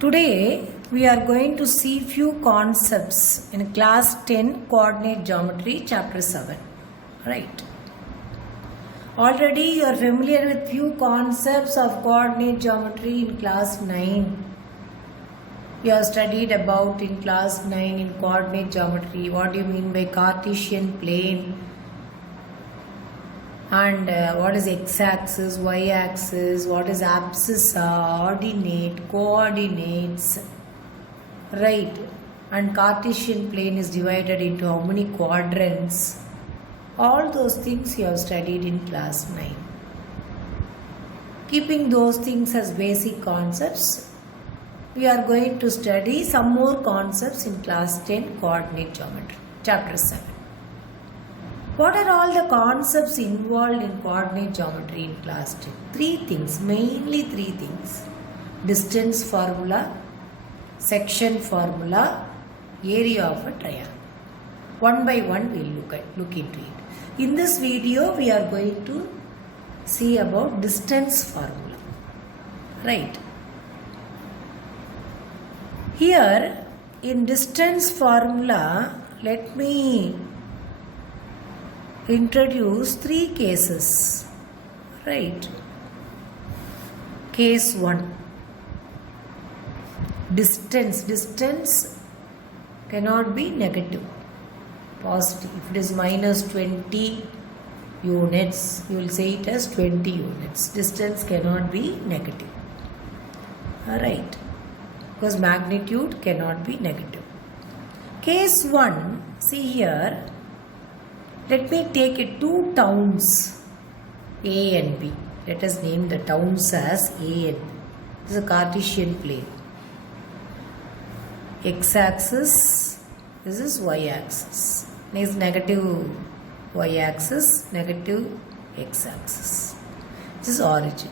Today we are going to see few concepts in class 10 coordinate geometry chapter 7. Right. Already you are familiar with few concepts of coordinate geometry in class 9. You have studied about in class 9 in coordinate geometry. What do you mean by Cartesian plane? And what is x-axis, y-axis, what is abscissa, ordinate, coordinates, right? And Cartesian plane is divided into how many quadrants? All those things you have studied in class 9. Keeping those things as basic concepts, we are going to study some more concepts in class 10 coordinate geometry, chapter 7. What are all the concepts involved in coordinate geometry in class 10? Three things, mainly three things. Distance formula, section formula, area of a triangle. One by one we will look into it. In this video we are going to see about distance formula. Right. Here in distance formula, let me introduce three cases, right? Case 1, distance cannot be negative, positive. If it is minus 20 units, you will say it as 20 units. Distance cannot be negative, alright, because magnitude cannot be negative. Case 1, see here, let me take two towns A and B. Let us name the towns as A and B. This is a Cartesian plane. X-axis, this is y-axis. Next negative y-axis, negative x-axis. This is origin.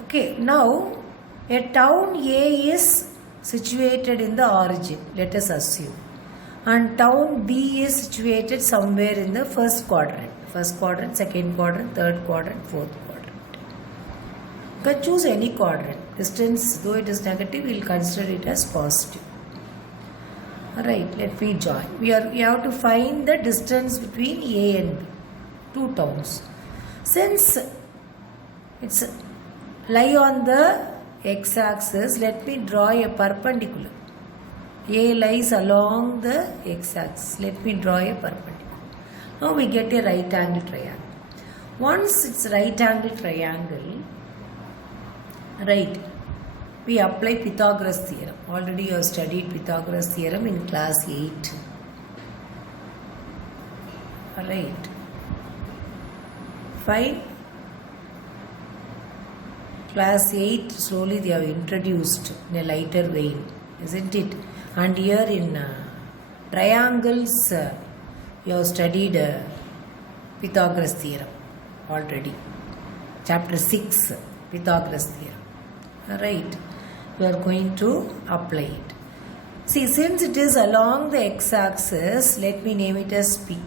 Okay, now a town A is situated in the origin, let us assume. And town B is situated somewhere in the first quadrant, second quadrant, third quadrant, fourth quadrant. You can choose any quadrant. Distance, though it is negative, we will consider it as positive. Alright, let me join. We have to find the distance between A and B, two towns. Since it's lie on the x-axis, let me draw a perpendicular. A lies along the x-axis. Let me draw a perpendicular. Now we get a right angle triangle. Once it's right angle triangle, right, we apply Pythagoras Theorem. Already you have studied Pythagoras Theorem in class 8. Alright. Fine. Class 8, slowly they have introduced in a lighter vein, isn't it? And here in triangles, you have studied Pythagoras Theorem already. Chapter 6, Pythagoras Theorem. Alright, we are going to apply it. See, since it is along the x-axis, let me name it as P.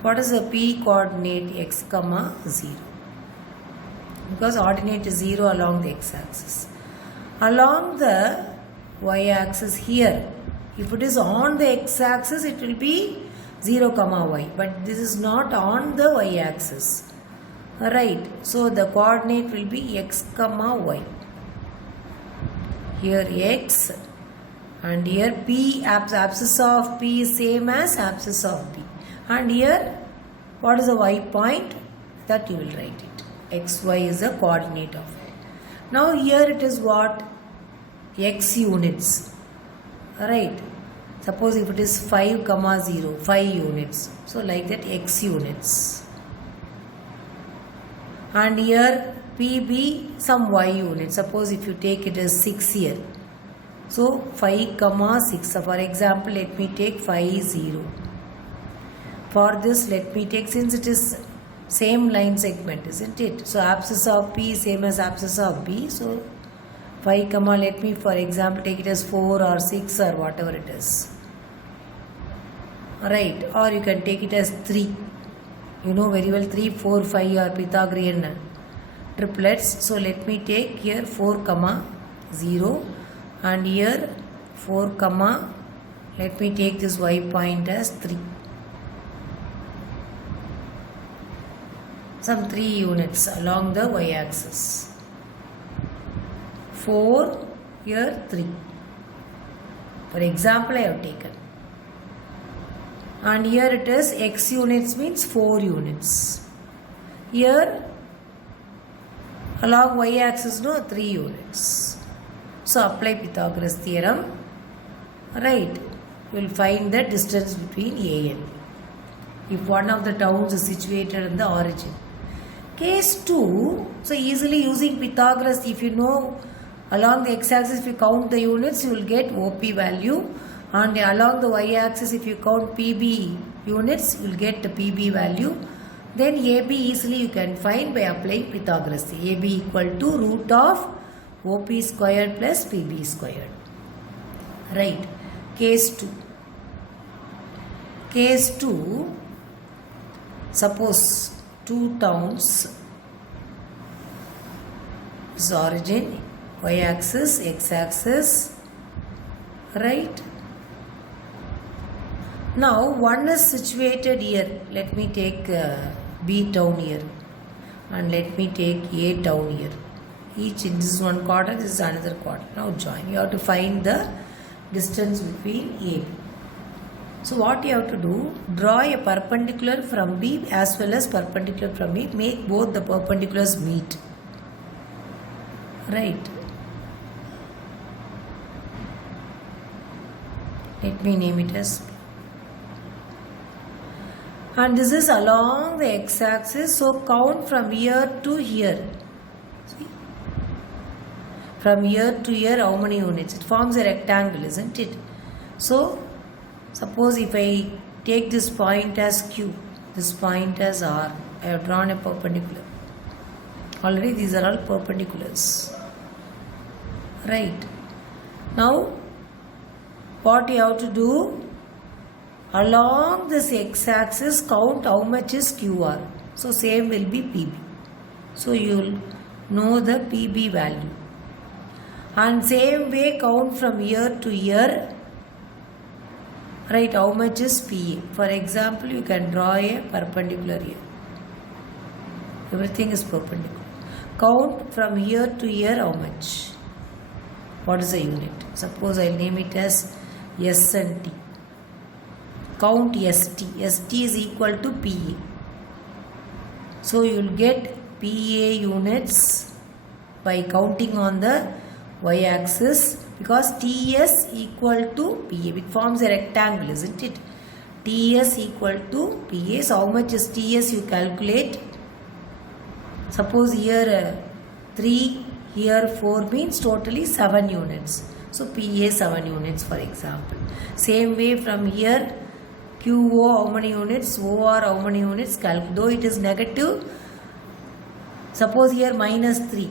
What is the P coordinate? X, 0. Because ordinate is 0 along the x-axis. Along the y-axis here, if it is on the x-axis, it will be 0, y. But this is not on the y-axis. Alright, so the coordinate will be x, y. Here x and here P, abscissa of P is same as abscissa of P. And here, what is the y point? That you will write it. X, y is the coordinate of it. Now here it is what? X units. Alright. Suppose if it is 5, 0, 5 units. So like that x units. And here PB some y units. Suppose if you take it as 6 here. So 5, 6. So for example, let me take 5, 0. For this, let me take, since it is same line segment, isn't it? So abscissa of P is same as abscissa of B. So 5, let me for example take it as 4 or 6 or whatever it is. Alright, or you can take it as 3. You know very well 3, 4, 5 are Pythagorean triplets. So let me take here 4, 0 and here 4, let me take this y point as 3. Some 3 units along the y axis. 4, here 3. For example, I have taken. And here it is x units means 4 units. Here along y axis 3 units. So apply Pythagoras theorem. Right. You will find the distance between A and B if one of the towns is situated in the origin. Case 2, so easily using Pythagoras, if you know along the x-axis if you count the units you will get OP value, and along the y-axis if you count PB units you will get the PB value. Then AB easily you can find by applying Pythagoras. AB equal to root of OP squared plus PB squared. Right. Case 2. Case 2, suppose 2 towns is origin, y-axis, x-axis, right? Now one is situated here. Let me take B town here and let me take A town here. Each in this one quarter, this is another quarter. Now join. You have to find the distance between A and B. So what you have to do, draw a perpendicular from B as well as perpendicular from B. Make both the perpendiculars meet. Right. Let me name it as B. And this is along the x-axis. So count from here to here. See? From here to here, how many units? It forms a rectangle, isn't it? So suppose if I take this point as Q, this point as R, I have drawn a perpendicular. Already these are all perpendiculars. Right. Now, what you have to do? Along this x-axis, count how much is QR. So, same will be PB. So, you will know the PB value. And same way, count from here to here. Right, how much is PA? For example, you can draw a perpendicular here. Everything is perpendicular. Count from here to here how much? What is the unit? Suppose I will name it as S and T. Count ST. ST is equal to PA. So you will get PA units by counting on the y-axis, because TS equal to PA. It forms a rectangle, isn't it? TS equal to PA. So how much is TS? You calculate. Suppose here 3, here 4 means totally 7 units. So PA 7 units for example. Same way from here QO how many units, OR how many units, though it is negative. Suppose here minus 3.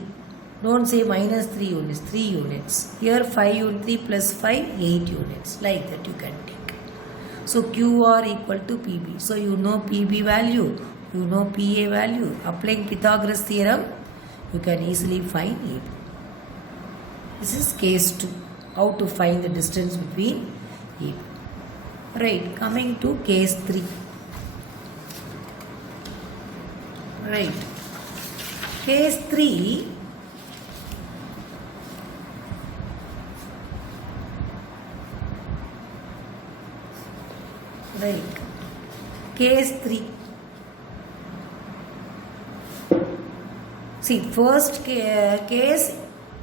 Don't say minus 3 units, 3 units. Here 5 3 plus 5, 8 units. Like that you can take. So QR equal to PB. So you know PB value, you know PA value. Applying Pythagoras theorem, you can easily find AB. This is case 2. How to find the distance between AB. Right, coming to case 3. Right. Case 3. Right. Case 3. See, first case,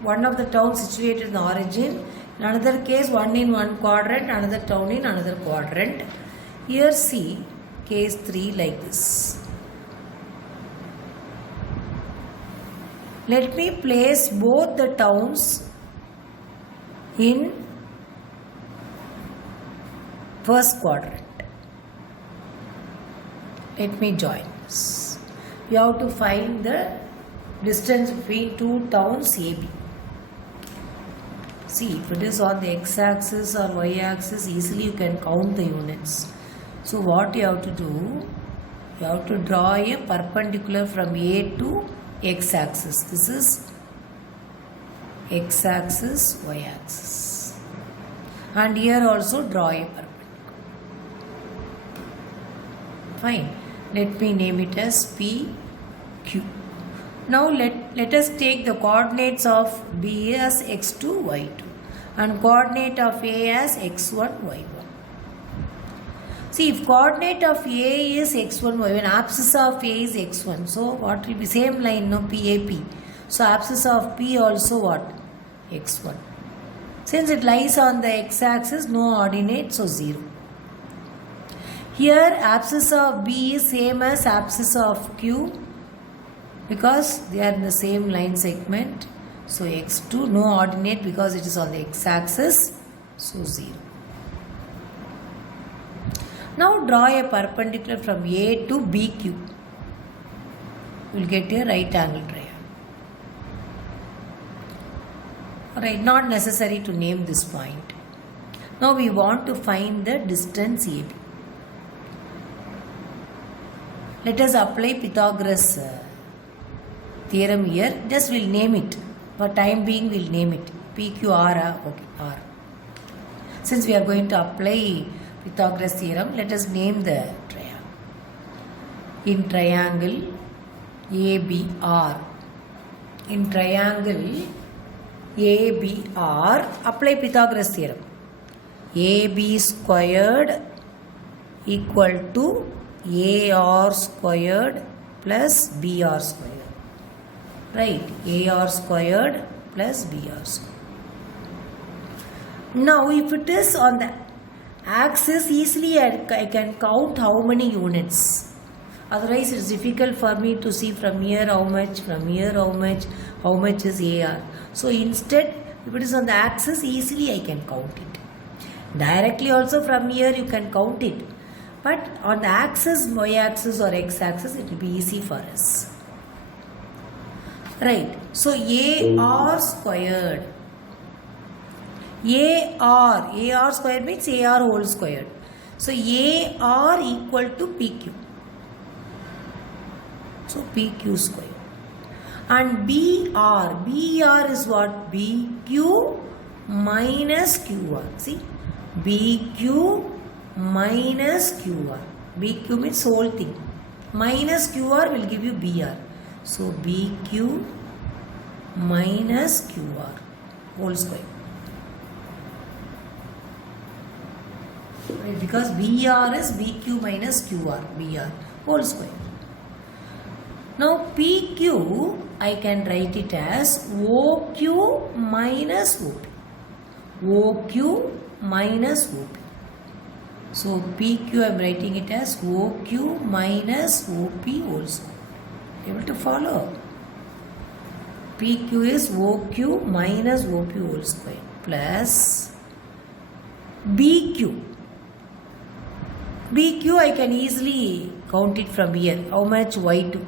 one of the towns situated in the origin. In another case, one in one quadrant, another town in another quadrant. Here see case 3 like this. Let me place both the towns in first quadrant. Let me join this. You have to find the distance between two towns AB. See, if it is on the x-axis or y-axis, easily you can count the units. So what you have to do? You have to draw a perpendicular from A to x-axis. This is x-axis, y-axis. And here also draw a perpendicular. Fine. Let me name it as P, Q. Now let us take the coordinates of B as x2, y2 and coordinate of A as x1, y1. See, if coordinate of A is x1, y1, abscissa of A is x1. So what will be same line, no, PAP. So abscissa of P also what? x1. Since it lies on the x-axis, no ordinate, so 0. Here abscissa of B is same as abscissa of Q because they are in the same line segment. So x2 no ordinate because it is on the x-axis, so 0. Now draw a perpendicular from A to BQ. We will get a right angle triangle. Alright, not necessary to name this point. Now we want to find the distance AB. Let us apply Pythagoras theorem here. Just we'll name it. For time being, we'll name it. PQR. Okay, R. Since we are going to apply Pythagoras theorem, let us name the triangle. In triangle ABR. In triangle ABR, apply Pythagoras theorem. AB squared equal to AR squared plus BR squared. Right, AR squared plus BR squared. Now, if it is on the axis, easily I can count how many units. Otherwise, it is difficult for me to see from here how much, from here how much is AR. So, instead, if it is on the axis, easily I can count it. Directly also from here you can count it. But on the axis, y-axis or x-axis, it will be easy for us. Right. So, AR squared. AR squared means AR whole squared. So, AR equal to PQ. So, PQ squared. And BR is what? BQ minus QR. See? BQ minus QR. BQ means whole thing. Minus QR will give you BR. So, BQ minus QR whole square. Right, because BR is BQ minus QR. BR whole square. Now, PQ, I can write it as OQ minus OP. OQ minus OP. So, PQ I am writing it as OQ minus OP whole square. Able to follow? PQ is OQ minus OP whole square plus BQ. BQ I can easily count it from here. How much? Y2.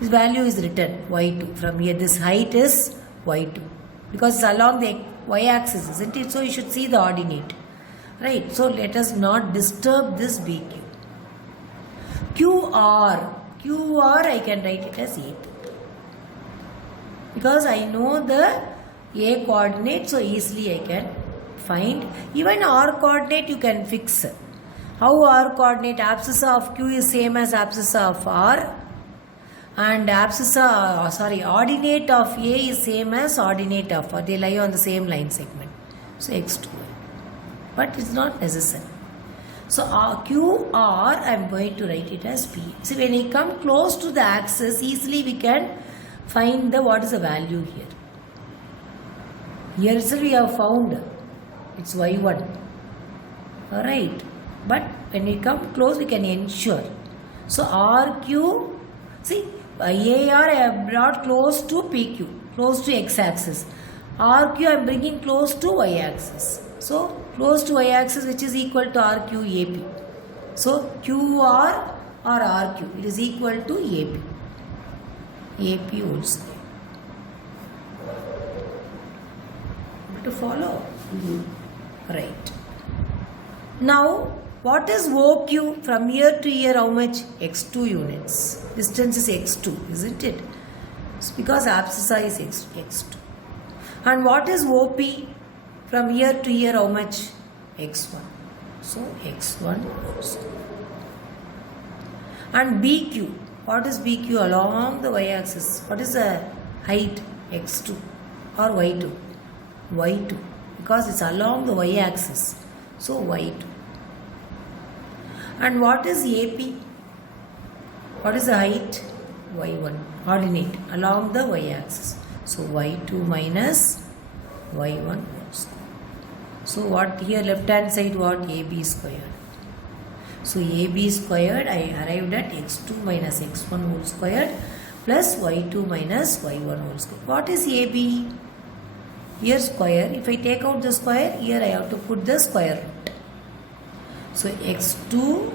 This value is written Y2 from here. This height is Y2 because it's along the y-axis, isn't it? So you should see the ordinate. Right. So let us not disturb this BQ. QR I can write it as A2 because I know the A coordinate, so easily I can find. Even R coordinate you can fix. How R coordinate? Abscissa of Q is same as abscissa of R, and ordinate of A is same as ordinate of R. They lie on the same line segment. So x2. But it's not necessary. So QR I am going to write it as P. So when we come close to the axis, easily we can find what is the value here. Here itself we have found it's Y1. Alright. But when we come close, we can ensure. So RQ, see, AR I have brought close to PQ, close to x-axis. RQ I am bringing close to y-axis. So close to y-axis, which is equal to RQ AP. So QR or RQ, it is equal to AP. AP whole square. Able to follow? Right. Now What is OQ? From here to here, how much? X2 units. Distance is X2, isn't it? It's because abscissa is X2. And what is OP? From here to here, how much? X1. So, X1 also. And BQ. What is BQ? Along the y-axis. What is the height? X2 or Y2? Y2. Because it's along the y-axis. So, Y2. And what is AP? What is the height? Y1. Ordinate. Along the y-axis. So, Y2 minus Y1 square. So, what here left hand side? What? AB squared. So, AB squared, I arrived at x2 minus x1 whole squared plus y2 minus y1 whole squared. What is AB? Here square. If I take out the square, here I have to put the square root. So, x2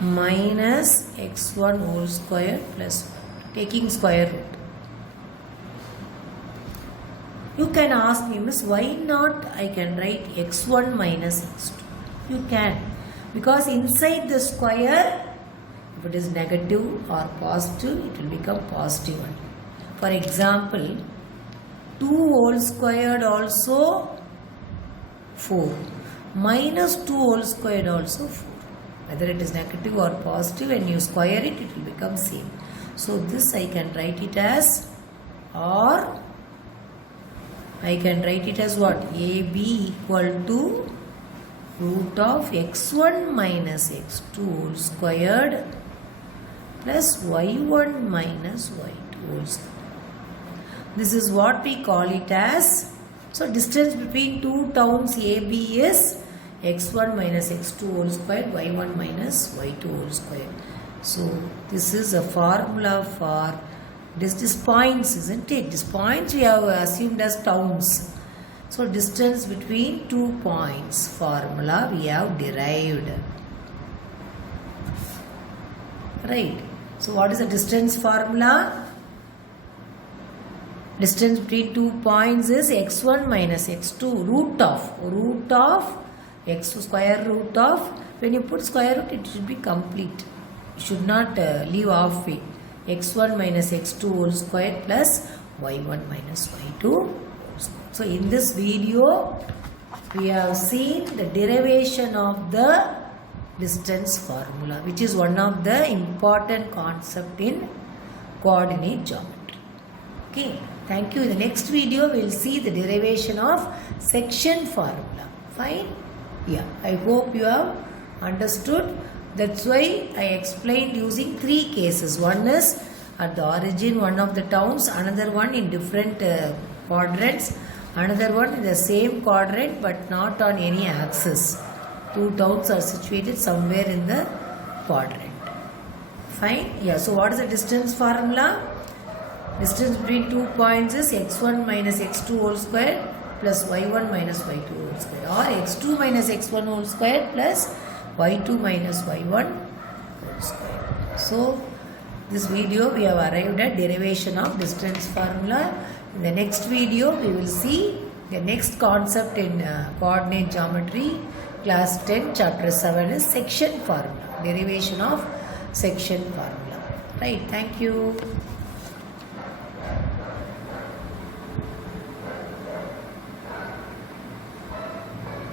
minus x1 whole squared plus 1. Taking square root. You can ask me, Miss, why not I can write x1 minus x2? You can. Because inside the square, if it is negative or positive, it will become positive one. For example, 2 whole squared also 4. Minus 2 whole squared also 4. Whether it is negative or positive, when you square it, it will become same. So this I can write it as, or I can write it as what? AB equal to root of x1 minus x2 whole squared plus y1 minus y2 whole squared. This is what we call it as. So, distance between two towns AB is x1 minus x2 whole squared, y1 minus y2 whole squared. So, this is a formula for this points, isn't it? This points we have assumed as towns. So, distance between 2 points formula we have derived. Right. So, what is the distance formula? Distance between 2 points is x1 minus x2 root of x square root of. When you put square root, it should be complete. You should not leave halfway. X1 minus x2 whole square plus y1 minus y2. So, in this video, we have seen the derivation of the distance formula, which is one of the important concept in coordinate geometry. Okay, thank you. In the next video, we will see the derivation of section formula. Fine? Yeah, I hope you have understood. That's why I explained using 3 cases. One is at the origin, one of the towns, another one in different quadrants, another one in the same quadrant but not on any axis. 2 towns are situated somewhere in the quadrant. Fine? Yeah, so what is the distance formula? Distance between 2 points is x1 minus x2 whole square plus y1 minus y2 whole square, or x2 minus x1 whole square plus y2 minus y1 whole square. So, this video we have arrived at derivation of distance formula. In the next video, we will see the next concept in coordinate geometry. Class 10, chapter 7 is section formula. Derivation of section formula. Right. Thank you.